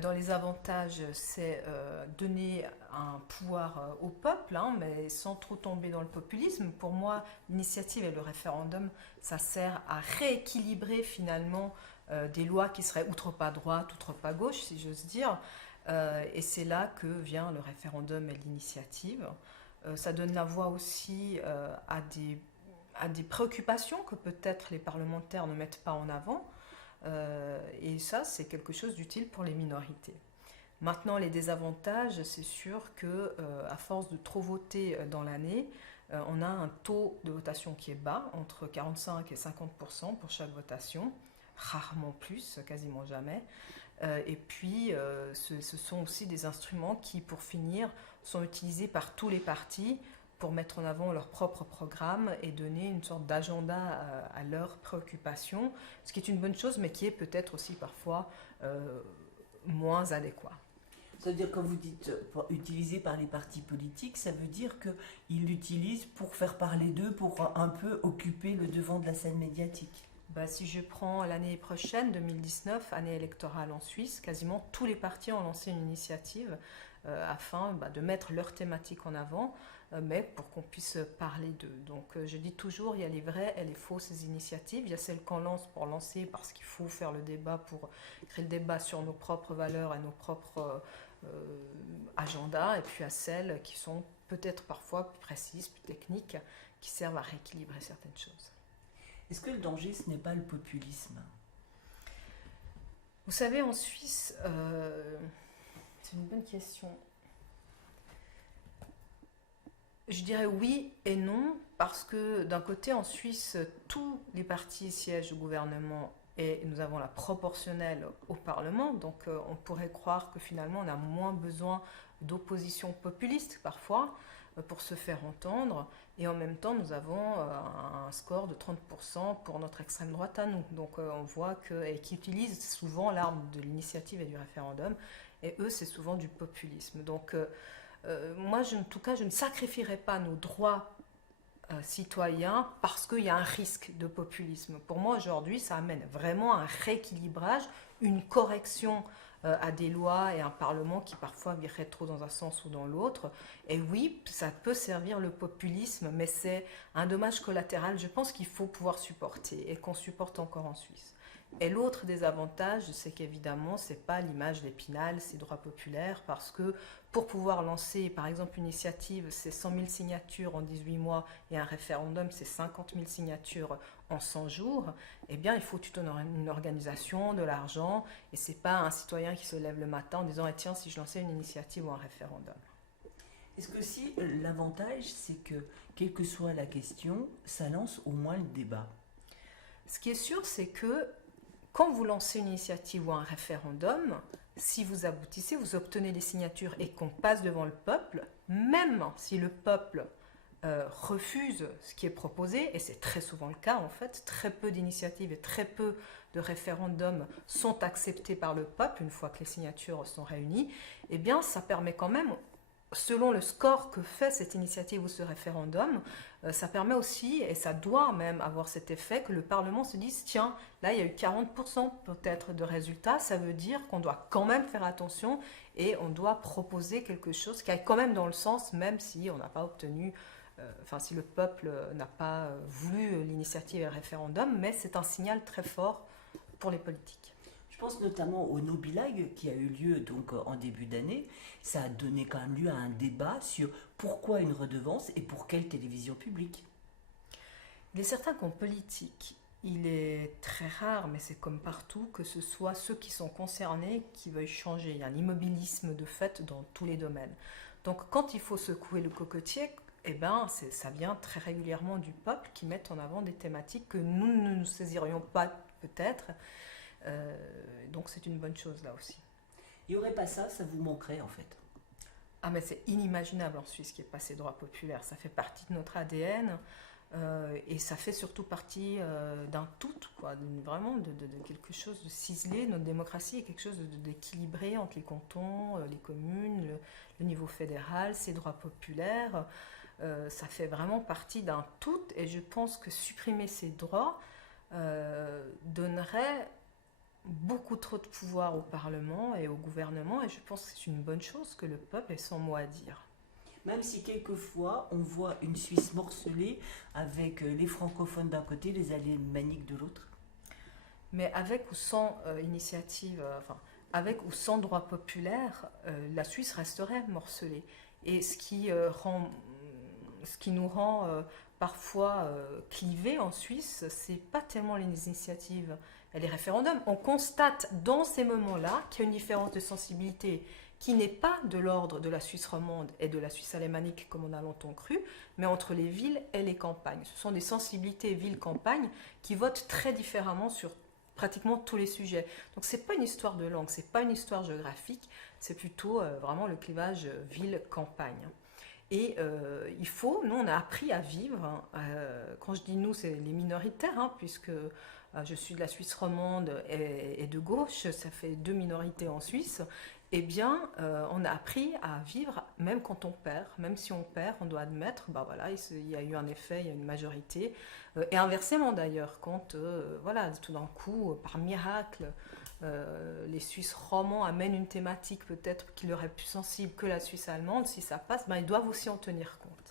Dans les avantages, c'est donner un pouvoir au peuple, hein, mais sans trop tomber dans le populisme. Pour moi, l'initiative et le référendum, ça sert à rééquilibrer finalement des lois qui seraient outre pas droite, outre pas gauche, si j'ose dire. Et c'est là que vient le référendum et l'initiative. Ça donne la voix aussi à des préoccupations que peut-être les parlementaires ne mettent pas en avant. Et ça, c'est quelque chose d'utile pour les minorités. Maintenant, les désavantages, c'est sûr que à force de trop voter dans l'année, on a un taux de votation qui est bas, entre 45 et 50% pour chaque votation, rarement plus, quasiment jamais. Et puis, ce sont aussi des instruments qui, pour finir, sont utilisés par tous les partis pour mettre en avant leur propre programme et donner une sorte d'agenda à leurs préoccupations, ce qui est une bonne chose, mais qui est peut-être aussi parfois moins adéquat. Ça veut dire, quand vous dites utilisé par les partis politiques, ça veut dire qu'ils l'utilisent pour faire parler d'eux, pour un peu occuper le devant de la scène médiatique. Bah, si je prends l'année prochaine, 2019, année électorale en Suisse, quasiment tous les partis ont lancé une initiative afin de mettre leur thématique en avant, mais pour qu'on puisse parler d'eux. Donc je dis toujours, il y a les vraies et les fausses initiatives. Il y a celles qu'on lance pour lancer parce qu'il faut faire le débat, pour créer le débat sur nos propres valeurs et nos propres agendas, et puis à celles qui sont peut-être parfois plus précises, plus techniques, qui servent à rééquilibrer certaines choses. Est-ce que le danger, ce n'est pas le populisme? Vous savez, en Suisse, c'est une bonne question. Je dirais oui et non, parce que d'un côté, en Suisse, tous les partis siègent au gouvernement et nous avons la proportionnelle au Parlement, donc on pourrait croire que finalement on a moins besoin d'opposition populiste parfois pour se faire entendre, et en même temps nous avons un score de 30% pour notre extrême droite à nous, donc on voit et qui utilisent souvent l'arme de l'initiative et du référendum, et eux c'est souvent du populisme. Donc moi, en tout cas, je ne sacrifierai pas nos droits citoyens parce qu'il y a un risque de populisme. Pour moi, aujourd'hui, ça amène vraiment un rééquilibrage, une correction à des lois et un Parlement qui parfois virait trop dans un sens ou dans l'autre. Et oui, ça peut servir le populisme, mais c'est un dommage collatéral, je pense qu'il faut pouvoir supporter et qu'on supporte encore en Suisse. Et l'autre désavantage, c'est qu'évidemment, ce n'est pas l'image d'Épinal, ces droits populaires, parce que pour pouvoir lancer, par exemple, une initiative, c'est 100 000 signatures en 18 mois, et un référendum, c'est 50 000 signatures en 100 jours, eh bien, il faut toute une organisation, de l'argent, et ce n'est pas un citoyen qui se lève le matin en disant, eh, tiens, si je lançais une initiative ou un référendum. Est-ce que si l'avantage, c'est que, quelle que soit la question, ça lance au moins le débat? Ce qui est sûr, c'est que quand vous lancez une initiative ou un référendum, si vous aboutissez, vous obtenez des signatures et qu'on passe devant le peuple, même si le peuple refuse ce qui est proposé, et c'est très souvent le cas en fait, très peu d'initiatives et très peu de référendums sont acceptés par le peuple une fois que les signatures sont réunies, eh bien ça permet quand même, selon le score que fait cette initiative ou ce référendum, ça permet aussi, et ça doit même avoir cet effet, que le Parlement se dise, tiens, là il y a eu 40% peut-être de résultats, ça veut dire qu'on doit quand même faire attention et on doit proposer quelque chose qui aille quand même dans le sens, même si on n'a pas obtenu, enfin si le peuple n'a pas voulu l'initiative et le référendum, mais c'est un signal très fort pour les politiques. Je pense notamment au No Bilag qui a eu lieu donc en début d'année. Ça a donné quand même lieu à un débat sur pourquoi une redevance et pour quelle télévision publique. Il est certain qu'en politique, il est très rare, mais c'est comme partout, que ce soit ceux qui sont concernés qui veuillent changer. Il y a un immobilisme de fait dans tous les domaines. Donc quand il faut secouer le cocotier, eh ben, ça vient très régulièrement du peuple qui met en avant des thématiques que nous ne nous saisirions pas peut-être. Donc c'est une bonne chose là aussi. Il n'y aurait pas ça, ça vous manquerait en fait. Ah mais c'est inimaginable en Suisse qu'il n'y ait pas ces droits populaires. Ça fait partie de notre ADN. Et ça fait surtout partie d'un tout, quoi, vraiment de quelque chose de ciselé. Notre démocratie est quelque chose d'équilibré entre les cantons, les communes, le niveau fédéral, ces droits populaires. Ça fait vraiment partie d'un tout, et je pense que supprimer ces droits donnerait beaucoup trop de pouvoir au Parlement et au gouvernement, et je pense que c'est une bonne chose que le peuple ait son mot à dire. Même si quelquefois on voit une Suisse morcelée avec les francophones d'un côté, les alémaniques de l'autre. Mais avec ou sans initiative, enfin, avec ou sans droit populaire, la Suisse resterait morcelée. Et ce qui nous rend parfois clivés en Suisse, c'est pas tellement les initiatives et les référendums. On constate dans ces moments-là qu'il y a une différence de sensibilité qui n'est pas de l'ordre de la Suisse romande et de la Suisse alémanique, comme on a longtemps cru, mais entre les villes et les campagnes. Ce sont des sensibilités villes-campagnes qui votent très différemment sur pratiquement tous les sujets. Donc c'est pas une histoire de langue, c'est pas une histoire géographique, c'est plutôt vraiment le clivage ville-campagne. Et nous on a appris à vivre, hein, quand je dis nous, c'est les minoritaires, hein, puisque je suis de la Suisse romande et de gauche, ça fait deux minorités en Suisse, eh bien, on a appris à vivre même quand on perd. Même si on perd, on doit admettre, bah voilà, il y a eu un effet, il y a une majorité. Et inversement d'ailleurs, quand voilà, tout d'un coup, par miracle, les Suisses romands amènent une thématique peut-être qui leur est plus sensible que la Suisse allemande, si ça passe, ben, ils doivent aussi en tenir compte.